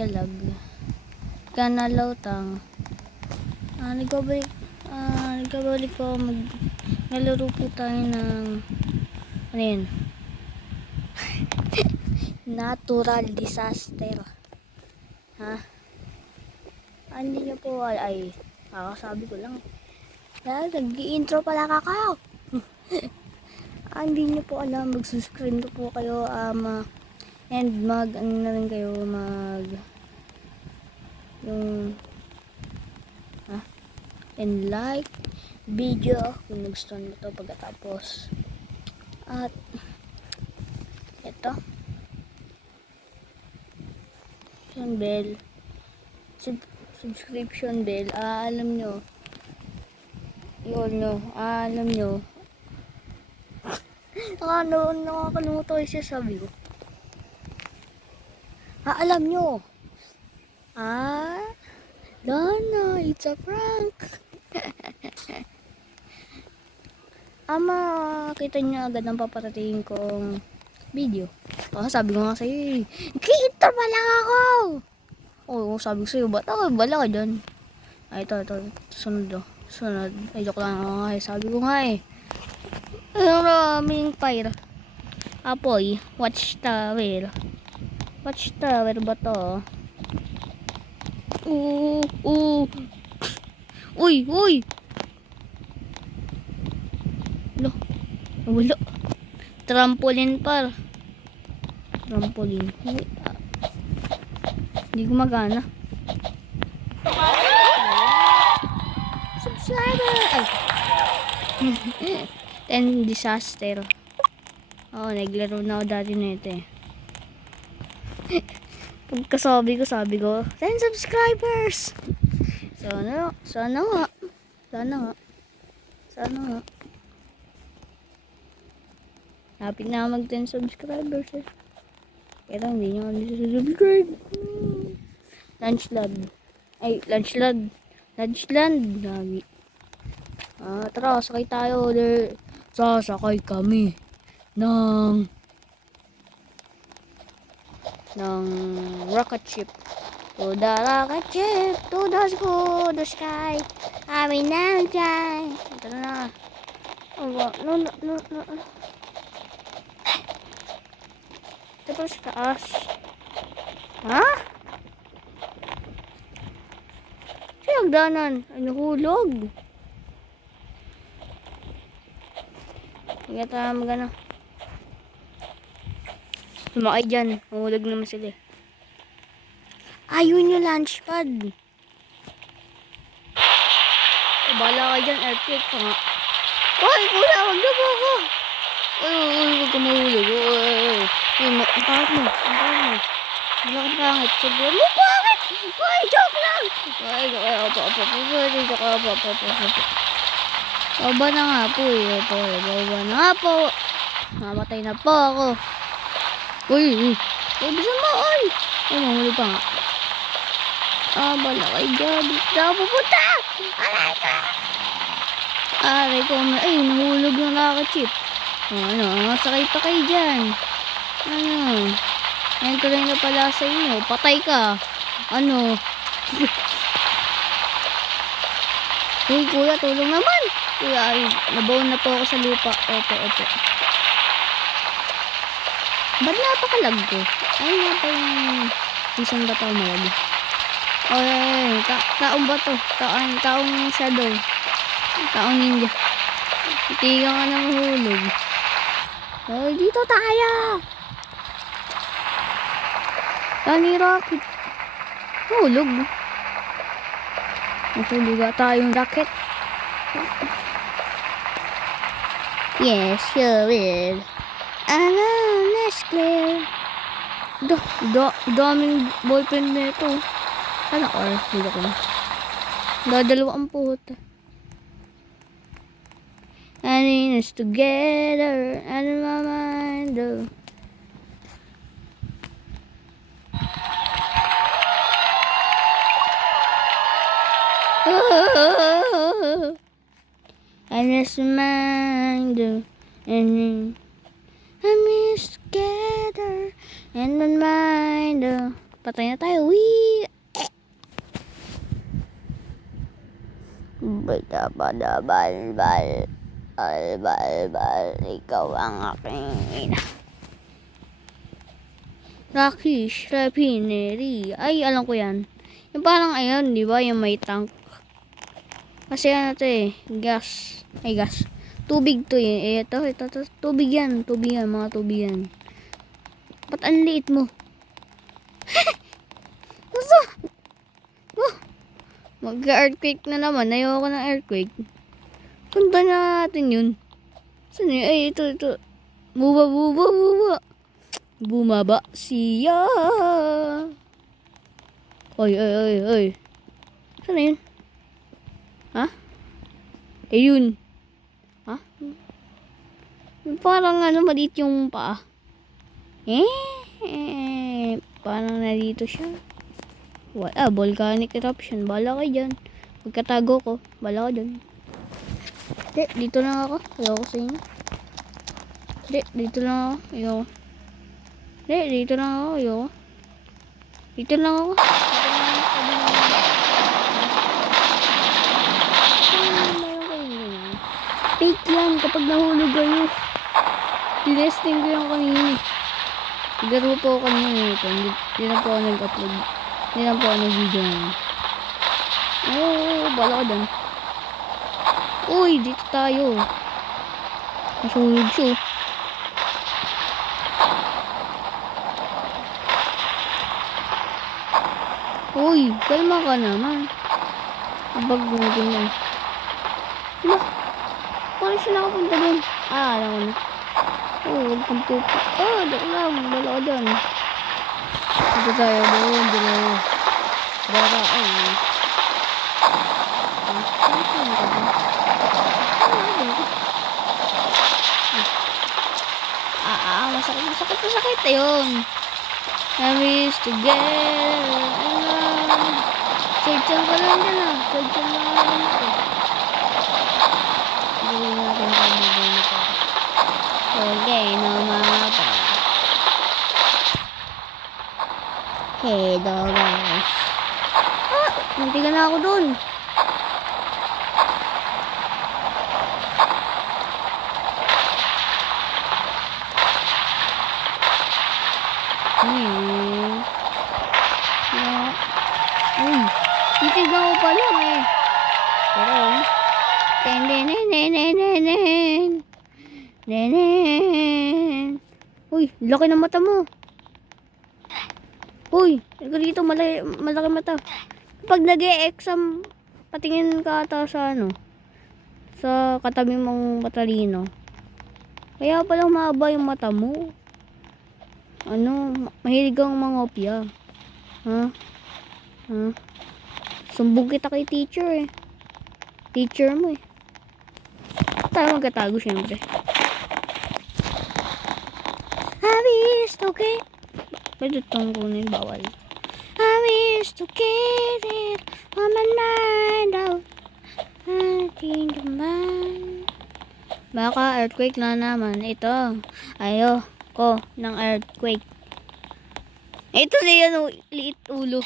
nagalag. Kanalautang. Nagkabalik ko nalaro po tayo ng ano yun? Natural disaster. Ha? Hindi nyo po ay kakasabi ko lang. Nag-i-intro pala kakao. Hindi nyo po alam, mag-subscribe po kayo and ano na rin kayo and like video kung nagustuhan mo to pagkatapos. At ito bell, subscription bell, alam nyo nakakalimutan ko siya sabi ko. Alam nyo Lana, it's a prank. Kita nyo agad ang paparating kong video. Sabi ko nga sa'yo, kita pa lang ako. Sabi ko sa'yo, bala ka dyan. Ito, sunod. Ay, joke lang ako nga. Sabi ko nga maraming fire. Apoy, watchtower ba to? Uy! Wala. Trampoline. Hindi gumagana. Subscriber! 10 disaster. Naglaro na ako dati na ito Pagkasabi ko 10 subscribers. Sana nga. Happy na mag 10 subscribers Pero hindi nyo subscribe. Lunchland. Lagi. Tara, sakay tayo. Sasakay kami ng rocket ship. To the rocket ship, to the sky. Kami na dyan. Ito na. No. Tapos taas. Sinagdanan. Ay, nahulog. Hindi tayo magana. Sumakay dyan. Nahulog naman sila. Ayun yung launch pad. Bala ka dyan. Earthquake pa nga. Ay, kuya, wag na po ako. Wag ka mahulog. Bakit mo? Wala kang pangit. Sabihan mo, bakit? Ay, joke lang. Baba na nga po Mamatay na po ako. Uy, bisa mo, oy. Mahulog pa nga. Bala kay dyan. Dito ako pupunta. Aray ko. Ay, nahulog yung rocket ship. Sakay pa kayo dyan. Ngayon ko lang na pala sa inyo. Patay ka. Uy, kuya, tulong naman. Kuya, nabaon na po ako sa lupa. Opo. Ba't napakalag ko? Ay, nga pa yung isang bataw malag. Taong bato. Taong shadow. Taong ninja. Hindi ka na mahulog. Dito tayo. Tani rocket. Mahulog. Mahulog tayong rocket. Yes, you will. Let's clear. Daming boyfriend nito. Dito ko na. Dadalawang puta. And it's together and my mind. And it's mind and I miss together and my mind. Patay na tayo. Wee! Bal. Ikaw ang aking ina. Rockish Refinery. Ay, alam ko yan. Yung parang ayun, di ba? Yung may tank. Kasi ano to eh. Gas. Ay, gas. Tubig to eh. Ito. Tubig yan. Mga tubig yan. Ba't ang liit mo? Gusto? Mag-earthquake na naman. Ayoko ng earthquake. Punta na natin yun. Saan yun? Ay, ito. Buba. Bumaba siya. Oy. Saan na yun? Ha? Ayun. Ha? Parang maliit yung paa. Parang nandito siya. Volcanic eruption. Bala kayo dyan. Magkatago ko. Bala ka dyan. Dito lang ako. Ayoko sa inyo. Dito lang ako. Ayoko. Dito lang ako. Ayoko. Dito lang ako. Fake yan kapag nahulog kayo. Tinesting ko yung kanina. Naglaro po ako kanina ito. Hindi lang po ako nag-upload. Hindi lang po ako nag-video ngayon. Bala ka dyan. Uy, dito tayo. Nasuhulog siya. Uy, kalma ka naman. Abag mo ganyan. Diba? Paano siya nakapunta dun? Alam ko na. Huwag kang pupo. Dok lang. Bala ka dyan. Dito tayo doon. Bara, masakit. Ayun. Namiss together. Churchill ka lang dyan ah. Churchill lang naman ito. Hindi natin pag-ibig ito. Okay, no mga pa. Hello guys. Nantigan na ako dun. Titignan ko pa lang eh. Pero, uy, laki ng mata mo. Uy, dito malaki mata. Pag nag-e-exam, patingin ka ata sa sa katabi mong matalino. Kaya palang mahaba yung mata mo. Mahilig kang mangopya. Sumbong kita kay teacher eh. Teacher mo eh. Tayo magkatago syempre. Habis okay. Pwede itong kunin, bawal. Habis to get it on my mind out. I think man. Baka earthquake na naman. Ito. Ayoko ng earthquake. Ito siya liit ulo.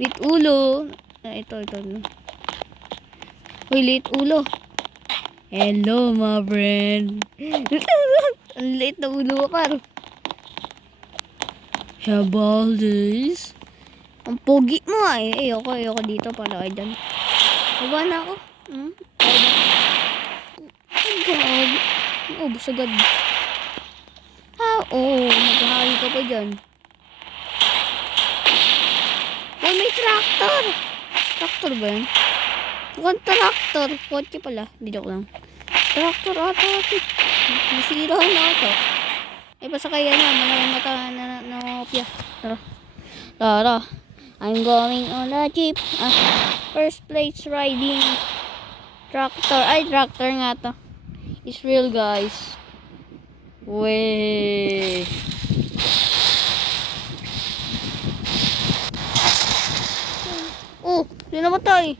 Liit ulo. Ito. Uy, liit ulo. Hello, my friend. Ang liit na ulo par. Habaldes. Ang pogi mo eh. Ayoko dito para kayo dyan. Baba na ako. Grabe. Ubus agad. Naghahawi ka pa dyan. May tractor. Tractor ba yan? Mukhang tractor. Kotse pala. Hindi joke lang. Tractor ata. Nasira na ito. Pasakaya na. Malaking mata na opya. Tara. I'm going on a jeep. First place riding. Tractor. Ay, tractor nga to. It's real guys. Wey. Sino namatay?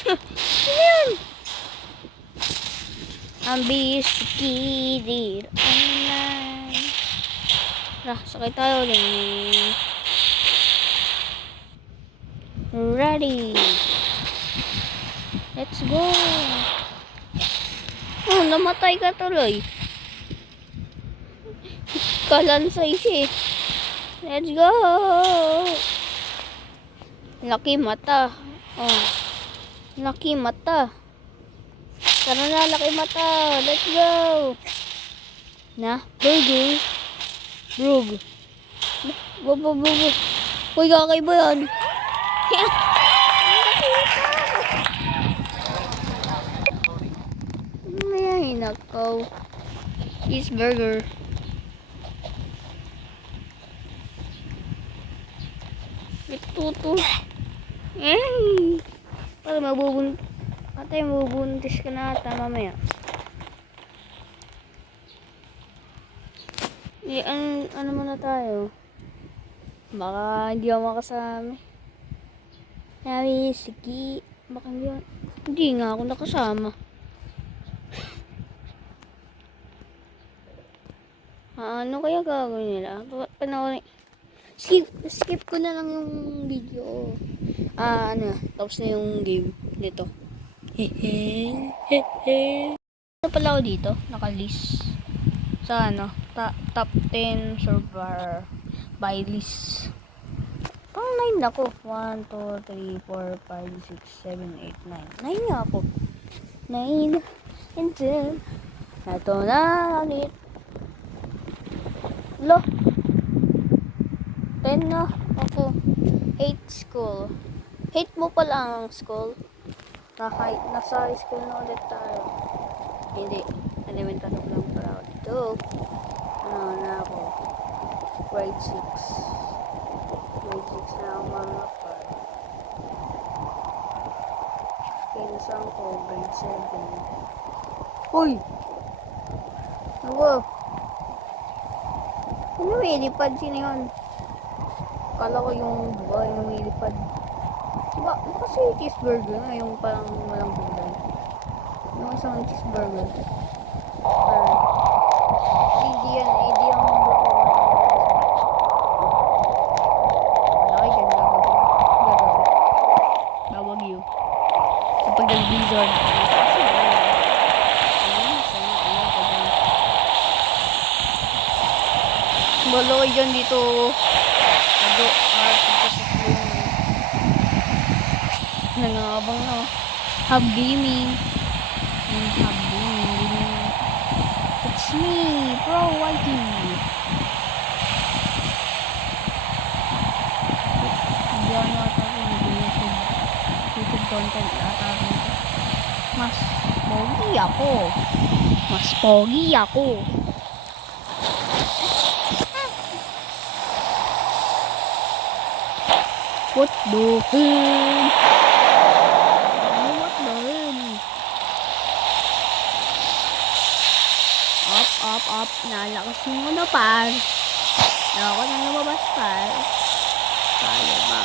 Sino yan? Ang bis kidir online. Tara, sakay tayo. Ready. Let's go. Oh, namatay ka tuloy. Kalansay siya eh. Let's go. Laki mata. Oh. Laki mata. Tara na, laki mata. Let's go. Na, burger. Brug. Bobo. Uy, kakay ba yan? Ay, nakaw. Cheeseburger. Ito. Para mabubuntis ka na ata mamaya. Ano muna tayo? Baka hindi ako makasama. Sige. Baka hindi nga ako nakasama. Ano kaya gagawin nila? Panoorin. Skip ko na lang yung video. Tapos na yung game dito. Hehe. Ano pala ako dito? Nakalist. Sa top 10 server by list. Pang 9 ako. 1, 2, 3, 4, 5, 6, 7, 8, 9. 9 nga ako. 9 and 10. Ito na ulit. Lo. 10 na ako. Hate school. Hate mo pala ang school. Nasa high school na ulit tayo. Hindi. Elementary lang pala ako dito. Ano na ako? Grade 6. Grade 6 na ako mga par. Pinsan ko, grade 7. Hoy! Ano? Ano may lipad? Sino yun? Kala ko yung buhay na may lipad. Diba kasi yung cheeseburger na yung parang walang gulay. Yung isang cheeseburger. Hindi yan malaki dyan gagawin. Kapag nag-blizzard. Malaki dyan dito. Nangangabang na. Hub gaming. It's me, Pro Whitey. Hindi ako nakatapin YouTube content nakatapin ko. Mas pogi ako. What the hell? Up. Nalakas yung ano par. Ako nang lumabas par. Kaya ba?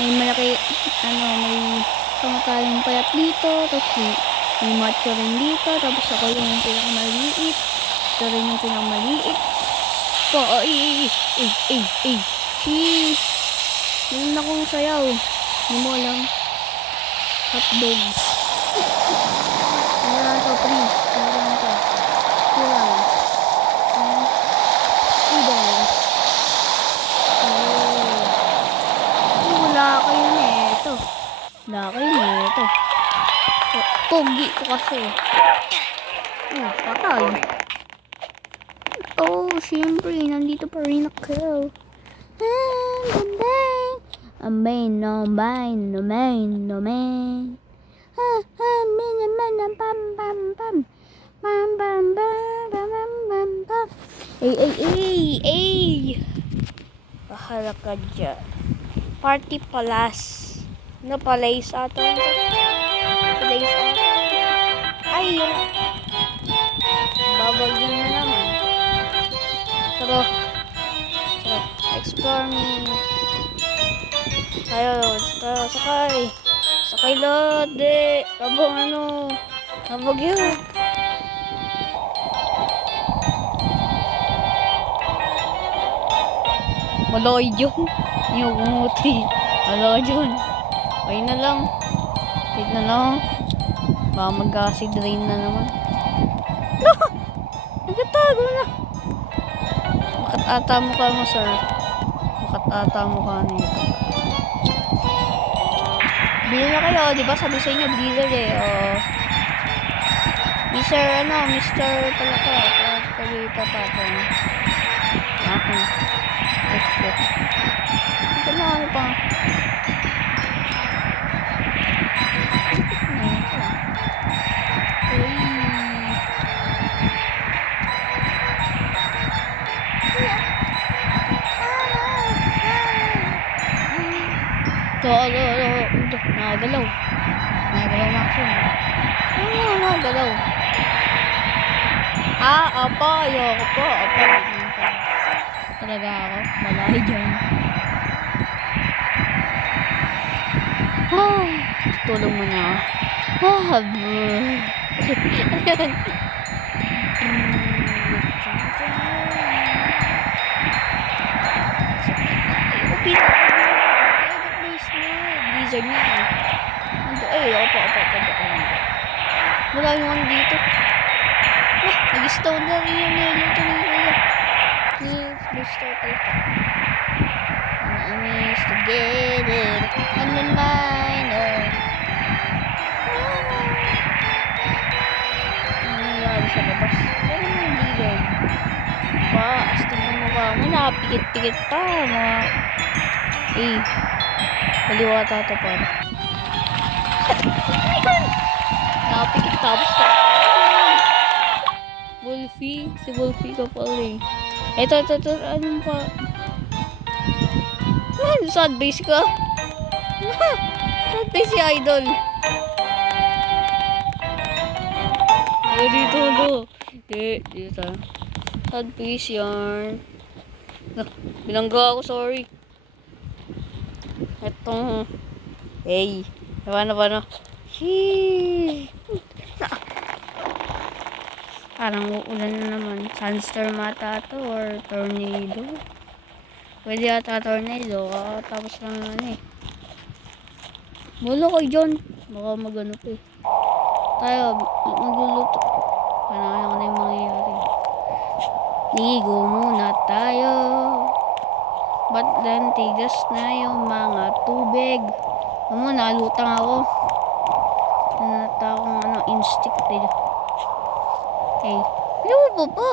Malaki, may kamakayang payat dito. Tapos may macho rin dito. Tapos ako yung pinakamaliit. Ito rin yung pinakamaliit. Sheesh. Yun na kong sayaw. Hindi mo alam. Hotdog. Ano lang ito, please. Ano lang ito. Kulang. Udon. Wala kayo na ito. Pogi ko kasi. Patay. Siyempre, nandito pa rin ako. No main. Ay. Bahala ka dyan. Party palas. Ano palais ata? Ay, yung babagyan na naman. Pero, explore me. Tayo, sakay lahat, de. Tabag yun. Malaki dyan. Yung umuti. Malaki dyan. Ayun na lang. Wait na lang. Baka mag-acid rain na naman. No! Nagkatago na. Makatata mo ka mo, sir. Makatata mo ka nito. Bili na kayo, di ba? Sabi sa inyo, blizzard eh. Mr. pala ka. Pagkali patatang. Ako. Let's go. Ito na ano pa. Nagalaw. Nagalaw maximum. Nagalaw. Apa. Ayoko po. Apa. Talaga ako. Malahi dyan. Tulong mo na ako. Ayan. Blizzard na eh. Opo. Wala yung dito. Nag-stone na rin yung nilito ni Kuya. Nag-stone talaga. Amaze together. And then mine. Ano nangyari sa labas? Pero yung blizzard. Astig ang mukha mo. Nakapikit-pikit pa. Kaliwa tato pa. Nakapikit tapos na. Wolfie. Si Wolfie ka pala eh. Ito. Anong pa? Sad base ka. Sad base si Idol. Dito. Dito. Sad base yarn. Binangga ako, sorry. Etong. Hey. Paano? Parang uulan na naman. Sandstorm ata to or tornado. Pwede ata tornado. Tapos lang naman eh. Wala kayo dyan. Baka magano pa eh. Tayo, magluluto. Ano na yung mangyayari. Ligo muna tayo. Ba't then tigas na yung mga tubig. Nalutang ako. Akong instinct dito. Hey. Ano po?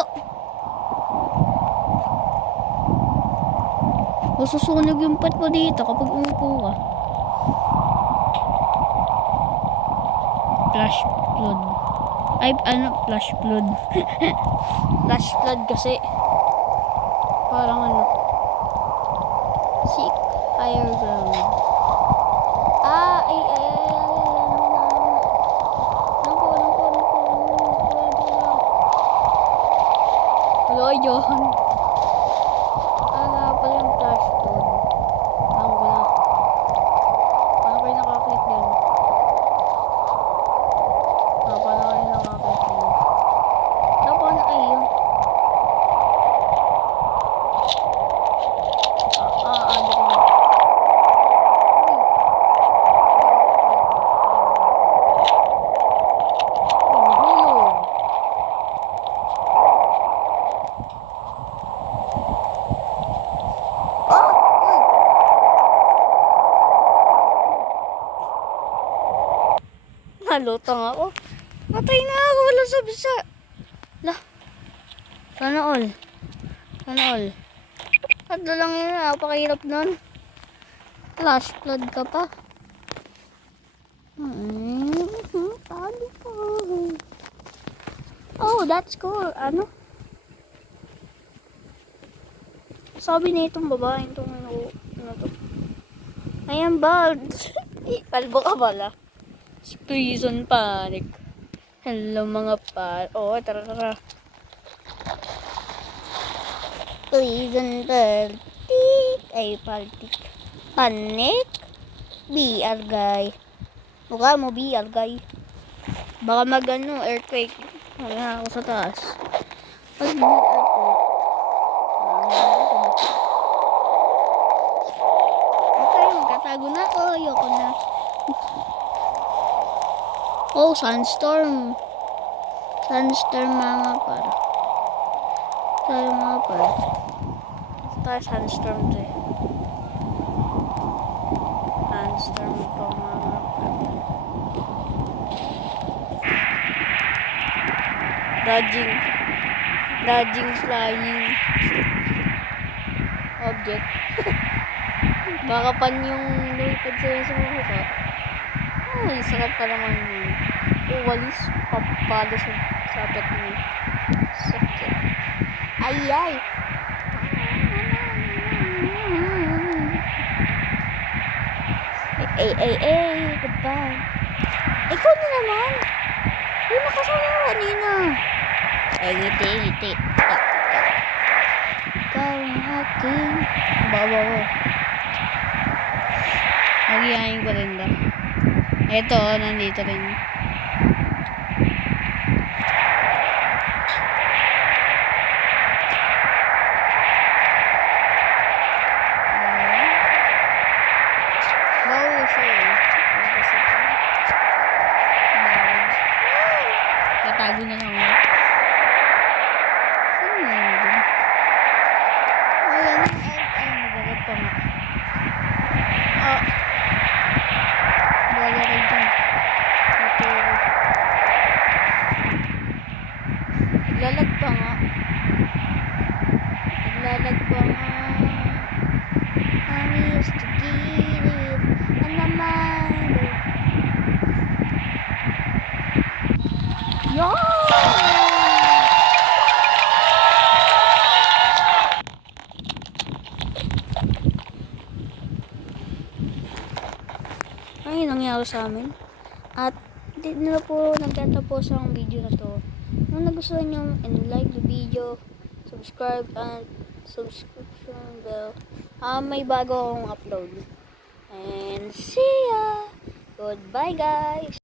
Masusunog yung pat mo dito kapag umupo ka. Flash flood. Flash flood. Flash flood kasi. Parang seek higher ground. Hello, John. Pala yung flash flood. Alam ko na. Paano kayo nakaklik yan? Paano kayo nakaklik yan? Paano kayo? Di ko na. Nalutang ako. Matay na ako. Wala sa bisa. Sana all. At lang yun. Napakahirap nun. Flash flood ka pa. Paano pa? Oh, that's cool. Ano? Sabi na itong babaeng itong ano to. Ayan ba? Kalbo ka pala. Prison panic. Hello mga tara. Prison panic. Panic. BR guy. Mukha mo BR guy. Baka earthquake. Wala ako sa taas. Pag earthquake. Tago na ako. Ayoko na. Oh, sandstorm. Sandstorm mga par. Tayo mga par. Tayo sandstorm to eh. Sandstorm ito mga par. Dodging. Dodging flying object. Baka pan yung lumipad sa'yo sa mukha. Ay, sakit pa naman yun. Walis, papado sa sapit mo. Sakit. Ay, ay. Ay, goodbye. Ikaw na naman. Yung nakasama ko kanina. Ay, ngiti. Ikaw ang aking. Bawa. Magiyahin ko rin ba? Ito, nandito rin. Bawa siya eh. Tatago na lang ako. Saan na yun dun? Ayan, nagagat pa nga. Bala kayo dyan. Naglalag pa nga. I used to get it on my mind. Yo! Ay, nangyari sa amin. At dito na po nagtatapos ang video na to. Kung nagustuhan nyo, and like the video, subscribe and subscription bell. May bago akong upload. And see ya! Goodbye guys!